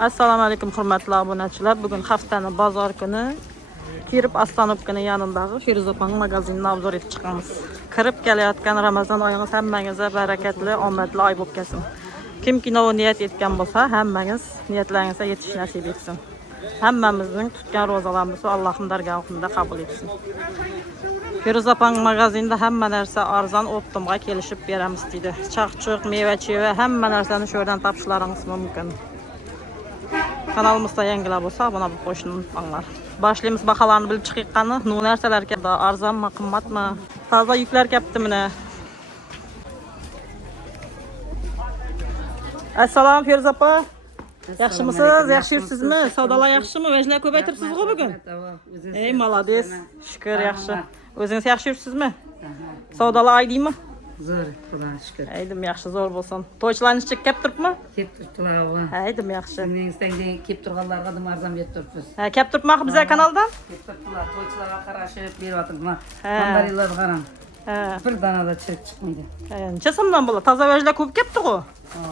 Assalomu alaykum hurmatli obunachilar. Bugun haftaning bozor kuni kirib Astanovkaning yanındagi Feruzopaning magazinini obzor etib chiqamiz. Kirib kelayotgan Ramazon oyingiz hammangizga barakatli, omadli oy bo'lib kelsin. Kimki niyat etgan bo'lsa, hammangiz niyatlaringizga yetish nasib etsin. Hammamizning tutgan ro'zalarimizni Allohning dargohida qabul etsin. Feruzopaning magazinida hamma narsa arzon, optimga kelishib beramiz deydi. Chaqchuq, meva-cheva hamma narsani shu yerdan topishlaringiz mumkin. Kanalımızda yangilar bo'lsa, obuna bo'lib qo'yishni unutmanglar. Boshlaymiz baholarni bilib chiqqanni. Nu narsalar keldi, arzonmi, qimmatmi? Toza yuklar kelibdi mana. Assalomu Feruzopa. Yaxshimisiz? Yaxshi yursizmi? Savdolar yaxshimi? Vajlar ko'paytiribsiz-ku bugun? Ey, malades. Shukr, yaxshi. O'zingiz yaxshi yursizmi? Savdolar oydimi? Zo'r, Xudoga shukr. Aydim yaxshi, zo'r bo'lsin. To'ychilarni ichib kelib turibmi? Kelib turibdilar. Aydim yaxshi. Meningizdan kelib turganlarga ham arzon berib turibmiz. Ha, kelib turibmi bizlar kanaldan? Kelib turibdilar, to'ychilarga qarashib beryapmiz. Qondaringlarni qarang. Ha. Bir danada chiqib chiqmaydi. Necha so'mdan bo'ladi? Toza vajlar ko'p kelibdi-ku. Ha.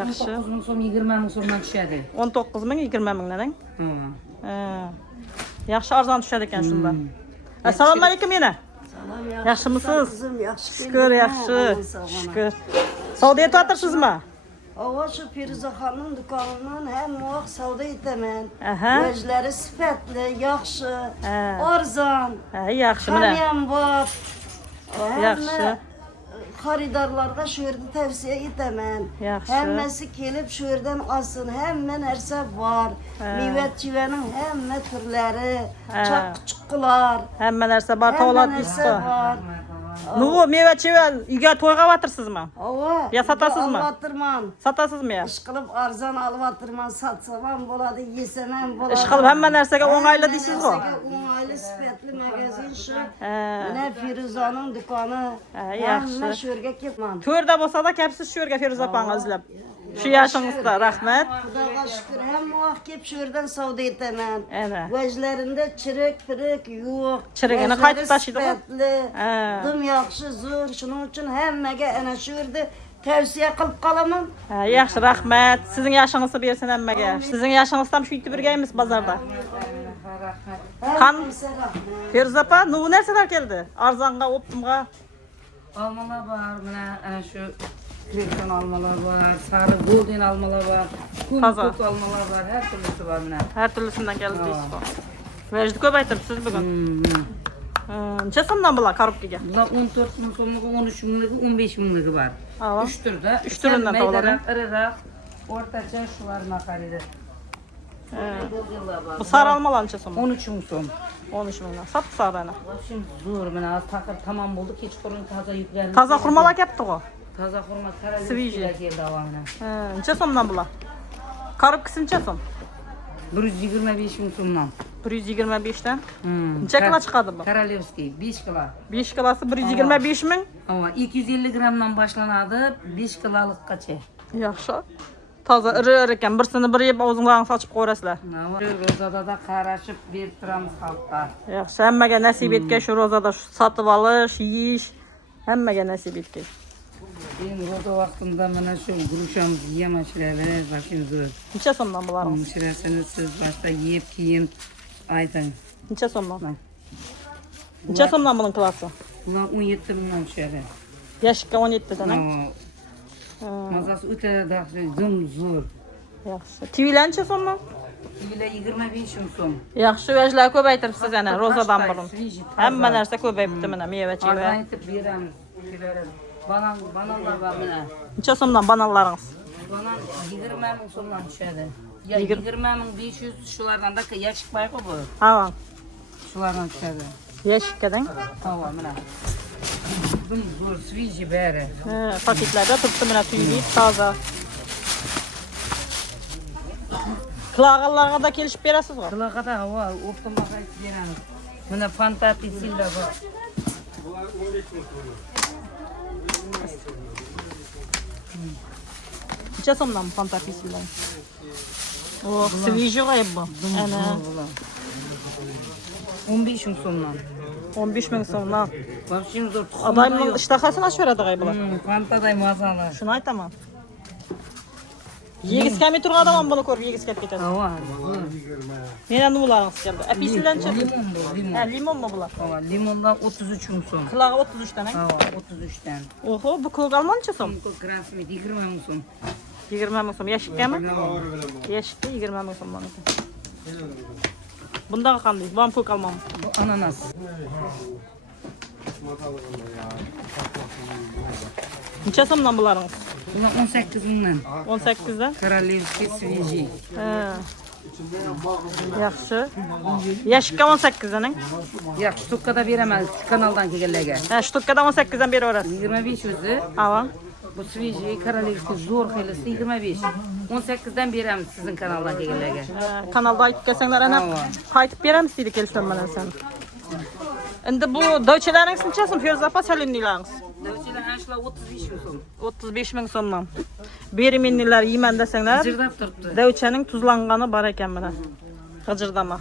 Yaxshi. 19 ming so'm, 20 ming so'mdan tushadi. 19 ming, 20 mingdan. Ha. Yaxshi arzon tushadi ekan shunda. Assalomu alaykum yana. Yaxshimisiz? Shukr, yaxshi. Shukr. Savdo etyapsizmi? Ava şu Feruzoxonning do'konidan hamma vaqt savdo etaman. Aha. Vajlari sifatli, yaxshi, arzon. Ha, yaxshi mana. Ham bor. Yaxshi. Xaridorlarga shu yerda tavsiya etaman. Yaxshi. Hammasi kelib shu yerdan olsin. Hamma narsa bor. Meva-chevaning hamma turlari, chaqchuqlar. Hamma narsa bor, tovlat narsa bor. Nu meva-cheva uyga to'yga o'tirsizmi? Ava. Ya satasizmi? Alvatırman. Satasizmi ya? İş qilib arzon alvatırman, satsam ham bo'ladi, yesam ham bo'ladi. Ish qilib hamma narsaga o'ng'ayli deysiz-ku. O'ng'ayli sifatli magazin shu. Ha. Mana Feruzoning do'koni. Yaxshi. Hamma shu yerga kelman. To'rda bo'lsa-da kelibsiz shu yerga Feruzopani izlab. Shu yoshingizda, rahmat. Xudoga shukr, hamma vaqt kelib shu yerdan savdo etaman. Ana. Vajlarimda chirik yo'q. Chirigini qaytib tashlaydi-ku. Ha. Dum yaxshi, zo'r. Shuning uchun hammaga ana shu yerda tavsiya qilib qolaman. Ha, yaxshi, rahmat. Sizning yoshingizni bersin hammaga. Sizning yoshingizni ham shu yutib yurganmiz bozorda. Rahmat. Qan Feruzopa, nu narsalar keldi? Arzonga, optimga. Almalar bor, mana ana shu Krepton almalar var, sarı golden almalar var, kum kuk almalar var, her türlüsü var mana. Her türlüsünden geldi deysiz-ku. Vajni ko'paytiribsiz bugun. Necha so'mdan bular korobkaga? Bular 14 ming so'mligi, 13 mingligi, 15 mingligi var. 3 turda. 3 turidan topiladi. Iriroq, o'rtacha shularni qaraydi. Bu sarı almalar necha so'm? 13 ming so'm. 13 mingdan. Sap sarani. Şimdi zo'r, mana taqir tamam bo'ldi, kechqurun toza yuklarni. Toza xurmolar kelibdi-ku. Toza xurmo karallik keldi avvalina. Necha so'mdan bular? Korobkasi necha so'm? 125 ming so'mdan. 125 dan. Necha kilo chiqadi bu? Korolevskiy 5 kilo. 5 kilosi 125 ming. Ama 250 gramdan başlanadi 5 kilolikgacha. Yaxshi. Toza iri ekan, birsini bir yeb o'zingizlarni sochib qo'yasizlar. Ro'zada da qarashib berib turamiz xalqqa. Yaxshi, hammaga nasib etgan shu ro'zada sotib olish, yeyish, hammaga nasib etgan. Men ro'za vaqtimda mana shu guruchamizni yemashiradi, bakın zo'r. Necha so'mdan bularimiz? Shirasini siz boshqa yeb keyin ayting. Necha so'mdan? Necha so'mdan buning kilosi? Ular 17 mingdan tushadi. Yashikka 17 dan. Mazasi o'ta zo'r. Yaxshi. Tivilar necha so'mdan? Tivilar 25 ming so'm. Yaxshi, vajlar ko'paytiribsiz ana ro'zadan burun. Hamma narsa ko'payibdi mana meva-cheva. Aytib beramiz. Bananlar var mana. Necha so'mdan bananlaringiz? Banan 20 ming so'mdan tushadi. Ya 20 ming 500 shulardan da yashik bayqo bu. Ha. Shulardan tushadi. Yashikkadan? Ha, mana. Zum zo'r sviji bari. Paketlarda turibdi mana tuyuli, toza. Qilag'anlarga da kelishib berasiz-ku. Qilag'ada havo o'ptimga qaytib beramiz. Mana fantastik silda bor. Necha so'mdan fantastiklar? Oh, sviji g'ayb bu. Ana 15 ming so'mdan. 15 ming so'mdan. Vobshem zo'r. Odamning ishtahasini ochib beradi g'ayb bular. Fantaday masalar. Shuni aytaman. Yegiz kelmey turgan adam bunu ko'rib yegiz kelib ketadi. Hava. Menen nimalaringiz keldi? Apelsinlarchi? Limon bu, limon. Ha, limonmi bular? Hava, limondan 33 ming so'm. Qilog'i 33 dan. Hava, 33 dan. Oho, bu ko'k almoncha so'm. Bu krasmi 20 ming so'm. 20 ming so'm. Yashikkami? Yashikka 20 ming so'm buniki. Bundaqa qanday? Bu ham ko'k almonmi? Bu ananas. Necha so'mdan bularingiz? Bular 18 mingdan. 18 dan. Korolevskiy свежий. Ha. Yaxshi. Yashikka 18 dan. Yo'q, shtukkada beraman kanaldan kelganlarga. Ha, shtukkadan 18 dan beraverasiz. 25 o'zi. Ava. Bu свежий korolevskiy zo'r xilisi 25. 18 dan beramiz sizning kanaldan kelganlarga. Kanalda aytib kelsanglar ana Ava. qaytib beramiz deydi kelishmam bilan sen. Endi bu dovchalaringiz necha so'm? Feruza opa chalindilaringiz. Davchilar ashlar 35 ming so'm. 35 ming so'mdan. Beriminnilar yeyman desanglar, Jirdab turibdi. davchaning tuzlangani bor ekan mana. G'ijirdama.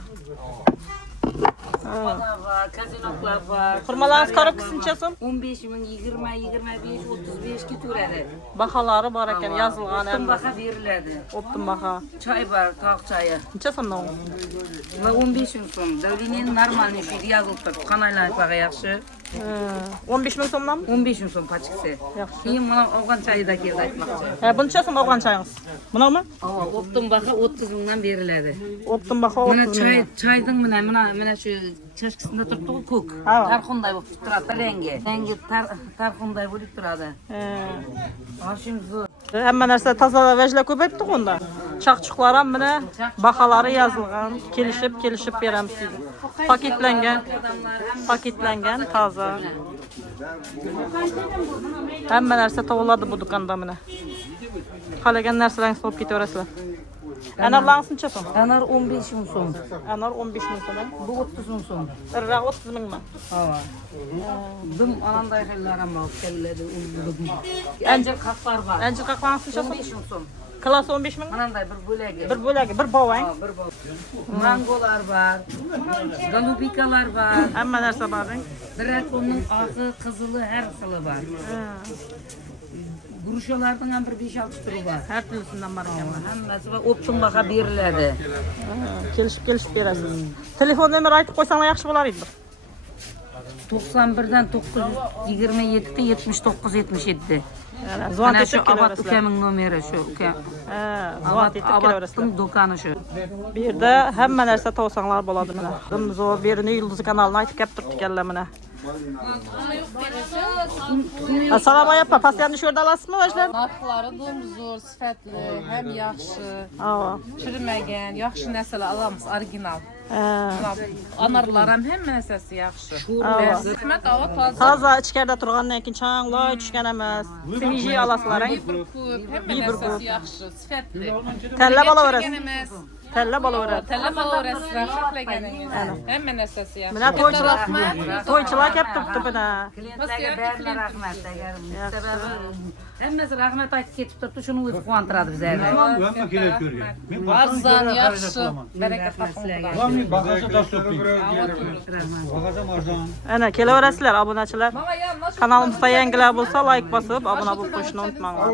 Xurmalar var, kazinoklar var. Xurmalaringiz korobkasi necha so'm? 15 ming, 20, 25, 35 ga turadi. Baholari bor ekan, yozilgan ham. Baha beriladi. Optim baho. Choy bor, tog' choyi. Necha so'mdan? Va 15 ming so'm. Davleniya normalniy shu yozilib turibdi. Qanaylanib baqa yaxshi. 15 ming so'mdanmi? 15 ming so'm pachkisi. Yaxshi. Keyin mana afg'on choyida keldi aytmoqchi. Ha, bu necha so'm afg'on choyingiz? Bunaqmi? Optim baqa 30 mingdan beriladi. Optim baho Mana 30 ming. choyning mana shu chashkasida turibdi ko'k. Ha. Tarxunday bo'lib turadi rangi. Rangi tarxunday bo'lib turadi. Hoshim zo'r. Hamma narsa toza vajlar ko'payibdi unda. Chaqchuqlar ham mana baholari yozilgan, kelishib beramiz deydi. Paketlangan, toza. Hamma narsa to'g'riladi bu do'konda mana. Qolagan narsalaringizni olib ketaverasizlar. Anarlaringiz necha so'm? Anar 15 ming so'm. Anar 15 ming so'm. Bu 30 ming so'm. Irra 30 mingmi? Ha. Dim ananday xillar ham olib keladi. Anjir qahvar bor. Anjir qahvangiz necha so'm? 15 ming so'm. Klasi 15 ming? Ananday bir bo'lagi. Bir bo'lagi, bir bovang. Ha, bir bol. Mangolar bor. Golubikalar bor. Hamma narsa bor. Drakonning oqi, qizili har xili bor. Grushalarning ham bir 5-6 turi bor. Har turisidan bor ekan. Hammasi va optim baho beriladi. Kelishib berasiz. Telefon nomeri aytib qo'ysanglar yaxshi bo'lar edi. 91 dan 927 79 77. Zvon Mana shu etib Abad kelaverasizlar. ukamning nomeri shu uka. Zvon etib kelaverasizlar. Abadning do'koni shu. Bu yerda hamma narsa topsanglar bo'ladi mana. Dimzo berini Yulduz kanalini aytib kelib turibdi ekanlar mana. Assalomu alaykum. Pasyanni shu yerda olasizmi vajlar? Narxlari zo'r, sifatli, ham yaxshi, Ava. chirimagan, yaxshi narsalar olamiz, original. Anarlar ham hamma narsasi yaxshi. Rahmat, ava toza. Toza ichkarida turgandan keyin changloy tushgan emas. Sviji olasizlar. Hamma narsasi yaxshi, sifatli. Tanlab olaverasiz. Chirimagan emas. Tanlab olaverasiz. Tanlab olaverasiz, xohlaganingiz. Hamma narsasi yaxshi. Mana to'ychilar kelib turibdi buna. Klientlarga barcha rahmat. Agar sababi hammasi rahmat aytib ketib turibdi, shuni o'zi quvontiradi bizlarni. Hamma kelib ko'rgan. Men Arzon, yaxshi, baraka topinglar. Ularning bag'asi dasturxon. Bag'asi arzon. Ana kelaverasizlar obunachilar. Mama, ya, Kanalimizda yangilar bo'lsa like bosib obuna bo'lib qo'yishni unutmanglar.